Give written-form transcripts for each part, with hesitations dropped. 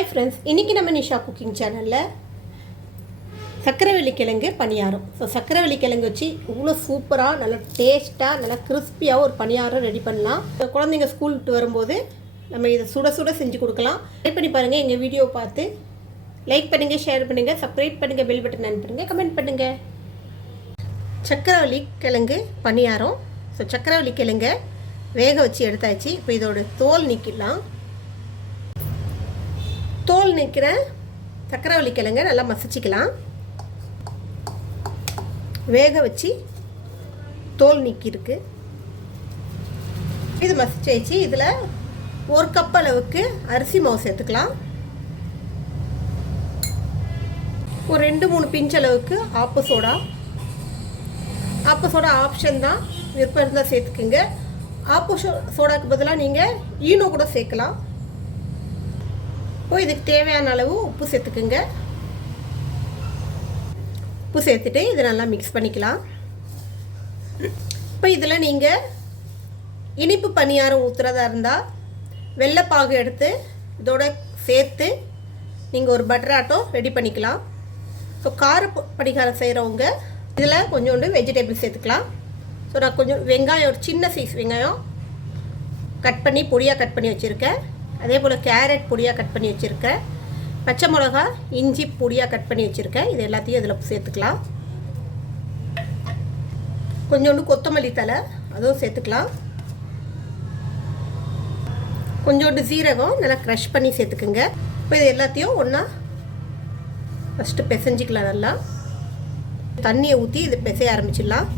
Hi friends, இன்றைக்கி நம்ம Nisha cooking சேனலில் சக்கரவள்ளி கிழங்கு பணியாரம். ஸோ சக்கரவள்ளி கிழங்கு வச்சு இவ்வளோ சூப்பராக நல்லா டேஸ்ட்டாக நல்லா கிறிஸ்பியாக ஒரு பணியாரம் ரெடி பண்ணலாம். குழந்தைங்க ஸ்கூல் விட்டு வரும்போது நம்ம இதை சுட சுட செஞ்சு கொடுக்கலாம். ட்ரை பண்ணி பாருங்கள். எங்கள் வீடியோவை பார்த்து லைக் பண்ணுங்கள், ஷேர் பண்ணுங்கள், சப்ஸ்கிரைப் பண்ணுங்கள், பெல் பட்டன் ஆன் பண்ணுங்கள், கமெண்ட் பண்ணுங்கள். சக்கரவள்ளி கிழங்கு பணியாரம். ஸோ சக்கரவள்ளி கிழங்கை வேக வச்சு எடுத்தாச்சு. இப்போ இதோட தோல் நீக்கிடலாம். தோல் நீக்கிற சக்கரவள்ளி கிழங்கை நல்லா மசிச்சிக்கலாம். வேக வச்சு தோல் நீக்கிருக்கு. இது மசிச்சாச்சு. இதில் 1 கப் அளவுக்கு அரிசி மாவு சேர்த்துக்கலாம். ஒரு 2-3 பிஞ்ச் அளவுக்கு ஆப்ப சோடா. ஆப்ப சோடா ஆப்ஷன் தான், விருப்பம் இருந்தால் சேர்த்துக்குங்க. ஆப்ப சோடாக்கு பதிலாக நீங்கள் ஈனோ கூட சேர்க்கலாம். இப்போ இதுக்கு தேவையான அளவு உப்பு சேர்த்துக்குங்க. உப்பு சேர்த்துட்டு இதை நல்லா மிக்ஸ் பண்ணிக்கலாம். இப்போ இதில் நீங்கள் இனிப்பு பணியாரம் ஊற்றுறதா இருந்தால் வெள்ளைப்பாகு எடுத்து இதோட சேர்த்து நீங்கள் ஒரு பட்டர் ஆட்டம் ரெடி பண்ணிக்கலாம். ஸோ கார பணியாரம் செய்கிறவங்க இதில் கொஞ்சோண்டு வெஜிடபிள் சேர்த்துக்கலாம். ஸோ நான் கொஞ்சம் வெங்காயம், ஒரு சின்ன சைஸ் வெங்காயம் கட் பண்ணி பொடியாக கட் பண்ணி வச்சுருக்கேன். அதே போல் கேரட் பொடியாக கட் பண்ணி வச்சுருக்கேன். பச்சை மிளகா, இஞ்சி பொடியாக கட் பண்ணி வச்சுருக்கேன். இது எல்லாத்தையும் இதில் சேர்த்துக்கலாம். கொஞ்சோண்டு கொத்தமல்லி தழை அதுவும் சேர்த்துக்கலாம். கொஞ்சோண்டு சீரகம் நல்லா க்ரஷ் பண்ணி சேர்த்துக்குங்க. இப்போ இது எல்லாத்தையும் ஒன்றா ஃபஸ்ட்டு பிசைஞ்சிக்கலாம். நல்லா தண்ணியை ஊற்றி இது பிசைய ஆரம்பிச்சிடலாம்.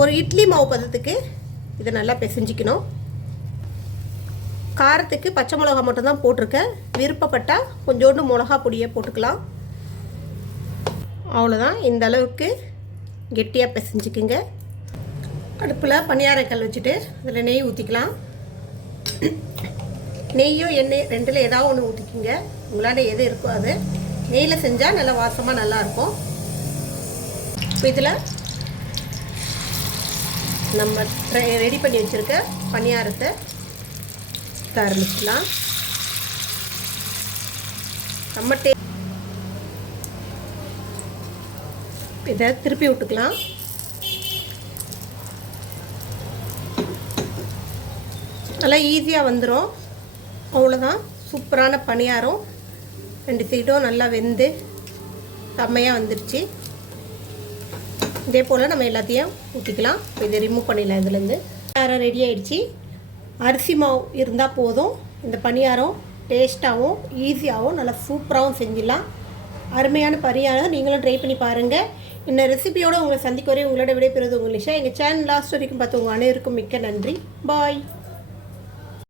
ஒரு இட்லி மாவு பதத்துக்கு இதை நல்லா பிசைஞ்சிக்கணும். காரத்துக்கு பச்சை மிளகா மட்டும்தான் போட்டிருக்கேன். விருப்பப்பட்டால் கொஞ்சோண்டு மிளகா பொடியை போட்டுக்கலாம். அவ்வளோதான். இந்த அளவுக்கு கெட்டியாக பிசைஞ்சிக்குங்க. அடுப்பில் பணியாரக்கல் வச்சுட்டு அதில் நெய் ஊற்றிக்கலாம். நெய்யோ எண்ணெய் ரெண்டில் ஏதாவது ஒன்று ஊற்றிக்குங்க. உங்களால் எது இருக்கோ அது. நெய்யில் செஞ்சால் நல்லா வாசமாக நல்லாயிருக்கும். இப்போ இதில் நம்ம ரெடி பண்ணி வச்சுருக்க பணியாரத்தை ஆரம்பிக்கலாம். நம்ம இதை திருப்பி விட்டுக்கலாம். நல்லா ஈஸியாக வந்துடும். அவ்வளோதான். சூப்பரான பணியாரம். 2 சைடும் நல்லா வெந்து செம்மையாக வந்துடுச்சு. இதே போல் நம்ம எல்லாத்தையும் ஊற்றிக்கலாம். இதை ரிமூவ் பண்ணிடலாம். இதுலேருந்து பணியாரம் ரெடி ஆகிடுச்சு. அரிசி மாவு இருந்தால் போதும். இந்த பணியாரம் டேஸ்ட்டாகவும் ஈஸியாகவும் நல்லா சூப்பராகவும் செஞ்சிடலாம். அருமையான பணியாரம். நீங்களும் ட்ரை பண்ணி பாருங்கள். இந்த ரெசிபியோடு உங்களை சந்திக்க வரை உங்களோட விடைபெறுவது உங்கள் நிஷா. எங்கள் சேனல் லாஸ்ட் வரைக்கும் பார்த்து உங்கள் அனைவருக்கும் மிக்க நன்றி. பாய்.